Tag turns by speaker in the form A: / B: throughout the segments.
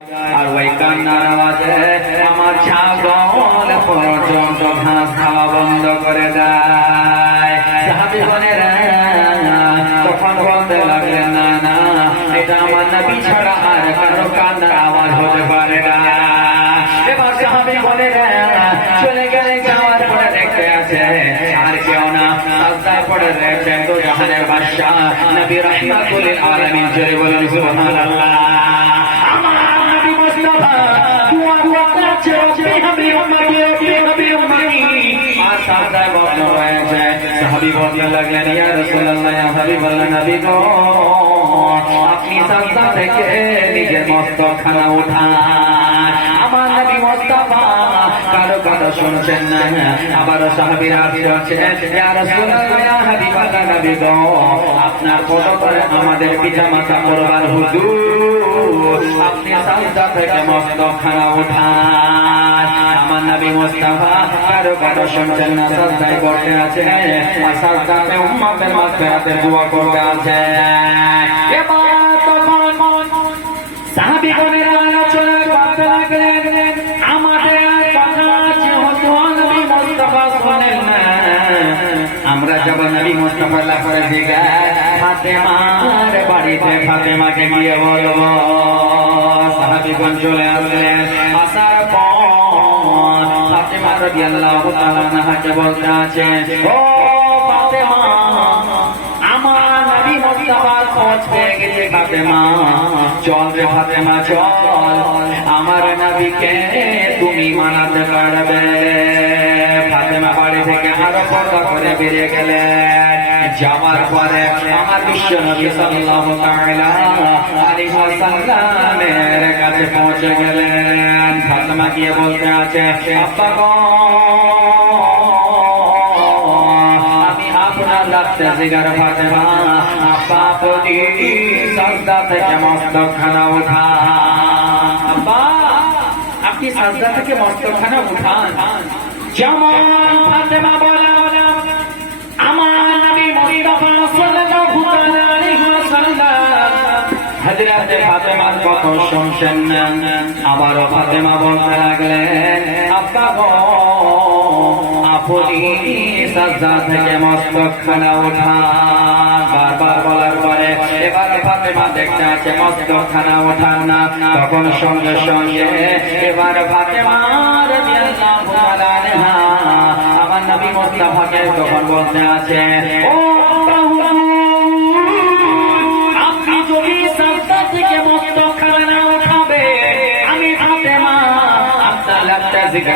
A: আর ওই কান্নার আওয়াজে আমার ছাগল পর্যন্ত ঘাস খাওয়া বন্ধ করে দেয়। তখন বলতে লাগলেন না না, এটা আমার নবী ছাড়া আর কারও কান্নার আওয়াজ হতে পারে না। এবার সাহাবি বোনেরা চলে গেলে যাওয়ার পরে দেখতে আছে, আর কেউ না। রাস্তায় পড়ে রয়েছে তো জাহানের বাদশাহ। নবী রহমাতুল আলামিন জোরে বলেন সুবহানাল্লাহ। সাহাবী বলতে লাগলেন, ইয়া রাসূলুল্লাহ, ইয়া হাবিবাল্লাহ নবী গো, আপনি সাজদা থেকে নিজের মস্তকখানা উঠান। আমার নবী মুস্তাফা, কারও কারও শুনছেন না। আবার সাহাবীরা আসছে ইয়া রাসূলুল্লাহ, ইয়া হাবিবাল্লাহ করবার হুজুর, আপনি সাজদা থেকে মস্তকখানা উঠান। আমার মুস্তাফা কারও কারও শুনছেন না সাজদায় করতে আছে। আর সাজদাতে উম্মতের মাঝখানে দোয়া করতে আছে। এবার তখন সাহাবিগণের আলোচনা করতে লাগলেন। আমাদের কথা যেহেতু নবী মুস্তাফা লাফরে দিকে। ফাতেমার বাড়িতে ফাতেমাকে গিয়ে বলব, সাহাবিগণ চলে আসলেন। রাদিয়াল্লাহু তাআলা নাহাকে বলতে আছে, ও ফাতেমা, আমার নবী মুস্তাফার খোঁজ পেয়ে গেছে ফাতেমা। চল রে ফাতেমা, চল। আমার নবীকে তুমি মানাতে পারবে। ফাতেমা বাড়ি থেকে আরও পর্দা করে বেরিয়ে গেলেন। যাওয়ার পরে আমার বিশ্ব নবী সাল্লাল্লাহু তাআলা আলাইহি ওয়াসাল্লামের কাছে পৌঁছে গেলেন। ফাতেমা গিয়ে বলতে আছে? আমি আপনার রাখতে জিগার ফাতেমা থেকে মস্তকখানা উঠা আপনি থেকে উঠান। যেমন ফাতেমা ফাতেমার আবারও ফাতেমা বলতে লাগলেন আপনি সাজদা থেকে মস্তকখানা উঠান বারবার বলার পরে এবার ফাতেমা দেখতে আছে মস্তকখানা উঠান না। তখন সঙ্গে সঙ্গে এবার ফাতেমা রাদিয়াল্লাহু তাআলা আনহা আমার নবী মুস্তাফাকে তখন বলতে আছে ও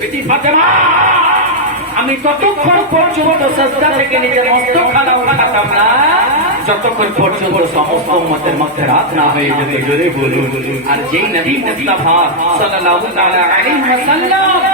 A: বেটি ফাতেমা, আমি ততক্ষণ পর্যন্ত সস্তা থেকে নিজের মস্তকখানা উঠাতাম না, যতক্ষণ পর্যন্ত সমস্ত উম্মতের মধ্যে রাত না হয়ে যেত। জোরে বলুন আর যেই নবী মুস্তাফা সাল্লাল্লাহু আলাইহি ওয়াসাল্লাম